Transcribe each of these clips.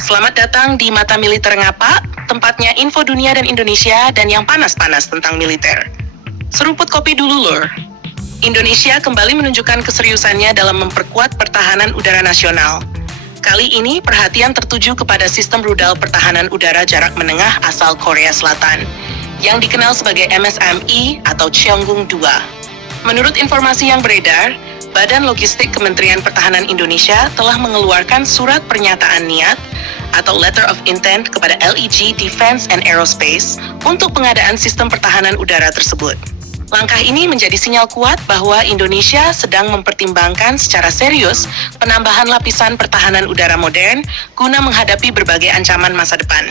Selamat datang di Mata Militer Ngapa, tempatnya info dunia dan Indonesia dan yang panas-panas tentang militer. Seruput kopi dulu, lur. Indonesia kembali menunjukkan keseriusannya dalam memperkuat pertahanan udara nasional. Kali ini perhatian tertuju kepada sistem rudal pertahanan udara jarak menengah asal Korea Selatan, yang dikenal sebagai MSME atau Cheonggung 2. Menurut informasi yang beredar, Badan Logistik Kementerian Pertahanan Indonesia telah mengeluarkan surat pernyataan niat atau Letter of Intent kepada LEG Defense and Aerospace untuk pengadaan sistem pertahanan udara tersebut. Langkah ini menjadi sinyal kuat bahwa Indonesia sedang mempertimbangkan secara serius penambahan lapisan pertahanan udara modern guna menghadapi berbagai ancaman masa depan.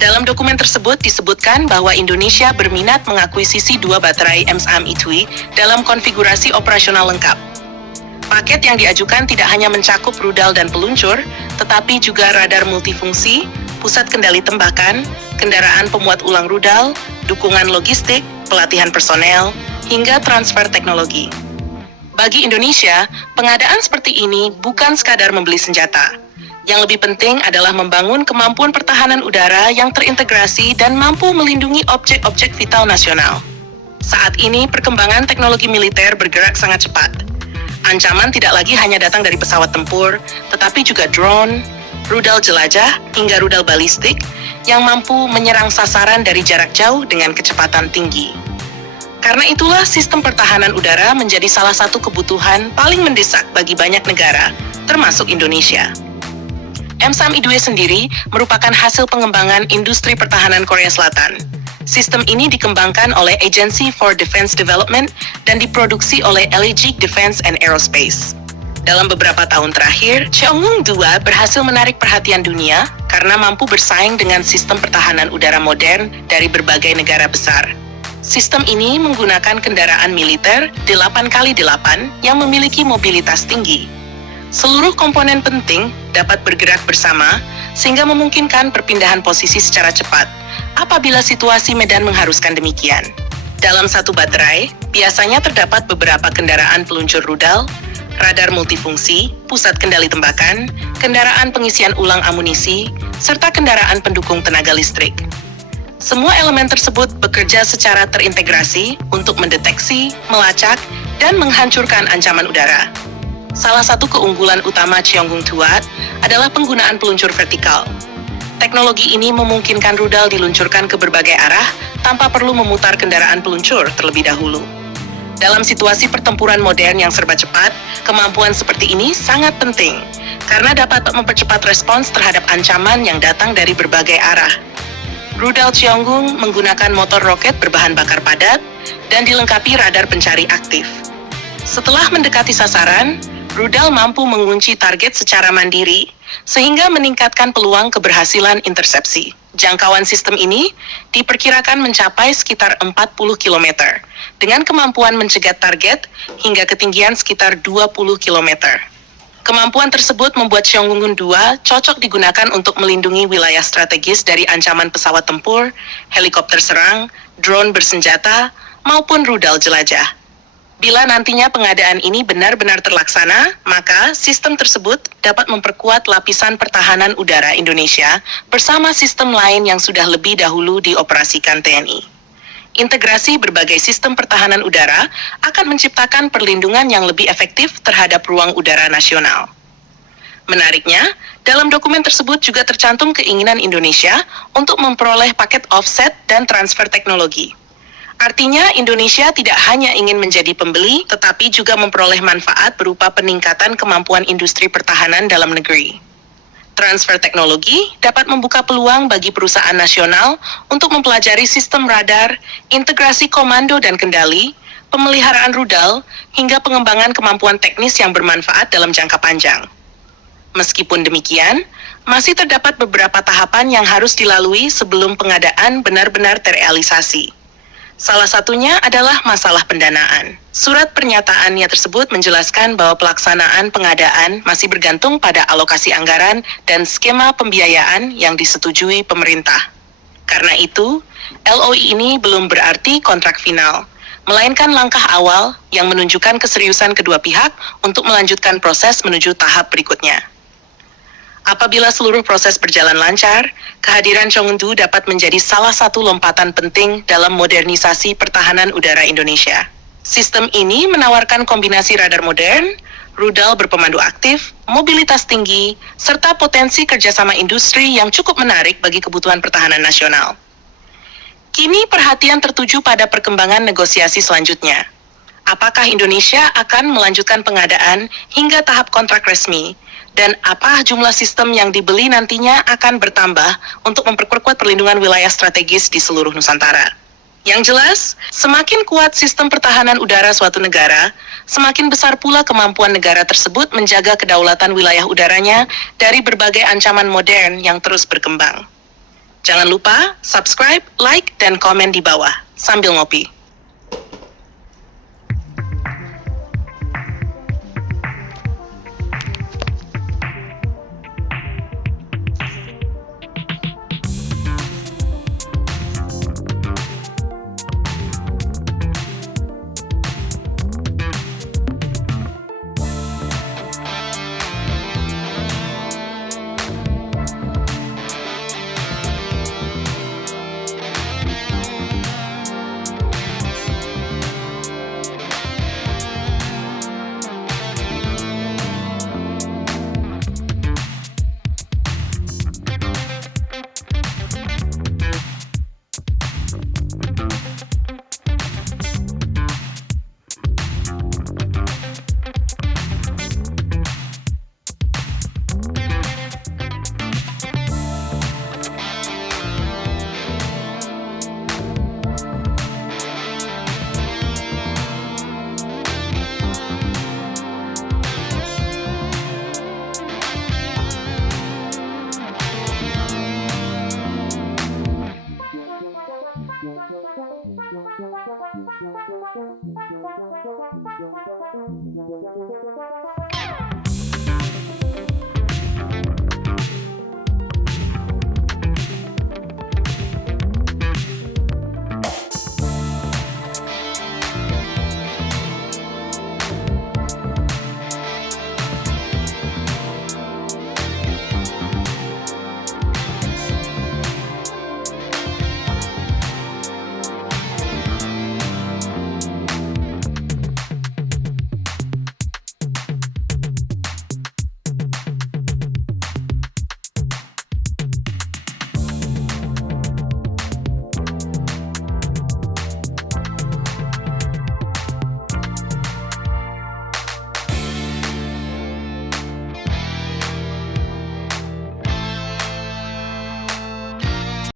Dalam dokumen tersebut disebutkan bahwa Indonesia berminat mengakuisisi 2 baterai MSAM-I dalam konfigurasi operasional lengkap. Paket yang diajukan tidak hanya mencakup rudal dan peluncur, tetapi juga radar multifungsi, pusat kendali tembakan, kendaraan pemuat ulang rudal, dukungan logistik, pelatihan personel, hingga transfer teknologi. Bagi Indonesia, pengadaan seperti ini bukan sekadar membeli senjata. Yang lebih penting adalah membangun kemampuan pertahanan udara yang terintegrasi dan mampu melindungi objek-objek vital nasional. Saat ini, perkembangan teknologi militer bergerak sangat cepat. Ancaman tidak lagi hanya datang dari pesawat tempur, tetapi juga drone, rudal jelajah, hingga rudal balistik yang mampu menyerang sasaran dari jarak jauh dengan kecepatan tinggi. Karena itulah sistem pertahanan udara menjadi salah satu kebutuhan paling mendesak bagi banyak negara, termasuk Indonesia. MSAM-I sendiri merupakan hasil pengembangan industri pertahanan Korea Selatan. Sistem ini dikembangkan oleh Agency for Defense Development dan diproduksi oleh LEG Defense and Aerospace. Dalam beberapa tahun terakhir, Cheonggung 2 berhasil menarik perhatian dunia karena mampu bersaing dengan sistem pertahanan udara modern dari berbagai negara besar. Sistem ini menggunakan kendaraan militer 8x8 yang memiliki mobilitas tinggi. Seluruh komponen penting dapat bergerak bersama sehingga memungkinkan perpindahan posisi secara cepat apabila situasi medan mengharuskan demikian. Dalam satu baterai, biasanya terdapat beberapa kendaraan peluncur rudal, radar multifungsi, pusat kendali tembakan, kendaraan pengisian ulang amunisi, serta kendaraan pendukung tenaga listrik. Semua elemen tersebut bekerja secara terintegrasi untuk mendeteksi, melacak, dan menghancurkan ancaman udara. Salah satu keunggulan utama Cheonggung 2 adalah penggunaan peluncur vertikal. Teknologi ini memungkinkan rudal diluncurkan ke berbagai arah tanpa perlu memutar kendaraan peluncur terlebih dahulu. Dalam situasi pertempuran modern yang serba cepat, kemampuan seperti ini sangat penting karena dapat mempercepat respons terhadap ancaman yang datang dari berbagai arah. Rudal Cheonggung menggunakan motor roket berbahan bakar padat dan dilengkapi radar pencari aktif. Setelah mendekati sasaran, rudal mampu mengunci target secara mandiri, sehingga meningkatkan peluang keberhasilan intersepsi. Jangkauan sistem ini diperkirakan mencapai sekitar 40 km, dengan kemampuan mencegat target hingga ketinggian sekitar 20 km. Kemampuan tersebut membuat Cheonggung 2 cocok digunakan untuk melindungi wilayah strategis dari ancaman pesawat tempur, helikopter serang, drone bersenjata, maupun rudal jelajah. Bila nantinya pengadaan ini benar-benar terlaksana, maka sistem tersebut dapat memperkuat lapisan pertahanan udara Indonesia bersama sistem lain yang sudah lebih dahulu dioperasikan TNI. Integrasi berbagai sistem pertahanan udara akan menciptakan perlindungan yang lebih efektif terhadap ruang udara nasional. Menariknya, dalam dokumen tersebut juga tercantum keinginan Indonesia untuk memperoleh paket offset dan transfer teknologi. Artinya, Indonesia tidak hanya ingin menjadi pembeli, tetapi juga memperoleh manfaat berupa peningkatan kemampuan industri pertahanan dalam negeri. Transfer teknologi dapat membuka peluang bagi perusahaan nasional untuk mempelajari sistem radar, integrasi komando dan kendali, pemeliharaan rudal, hingga pengembangan kemampuan teknis yang bermanfaat dalam jangka panjang. Meskipun demikian, masih terdapat beberapa tahapan yang harus dilalui sebelum pengadaan benar-benar terrealisasi. Salah satunya adalah masalah pendanaan. Surat pernyataannya tersebut menjelaskan bahwa pelaksanaan pengadaan masih bergantung pada alokasi anggaran dan skema pembiayaan yang disetujui pemerintah. Karena itu, LOI ini belum berarti kontrak final, melainkan langkah awal yang menunjukkan keseriusan kedua pihak untuk melanjutkan proses menuju tahap berikutnya. Apabila seluruh proses berjalan lancar, kehadiran Changwon-do dapat menjadi salah satu lompatan penting dalam modernisasi pertahanan udara Indonesia. Sistem ini menawarkan kombinasi radar modern, rudal berpemandu aktif, mobilitas tinggi, serta potensi kerjasama industri yang cukup menarik bagi kebutuhan pertahanan nasional. Kini perhatian tertuju pada perkembangan negosiasi selanjutnya. Apakah Indonesia akan melanjutkan pengadaan hingga tahap kontrak resmi? Dan apa jumlah sistem yang dibeli nantinya akan bertambah untuk memperkuat perlindungan wilayah strategis di seluruh Nusantara? Yang jelas, semakin kuat sistem pertahanan udara suatu negara, semakin besar pula kemampuan negara tersebut menjaga kedaulatan wilayah udaranya dari berbagai ancaman modern yang terus berkembang. Jangan lupa subscribe, like, dan komen di bawah sambil ngopi.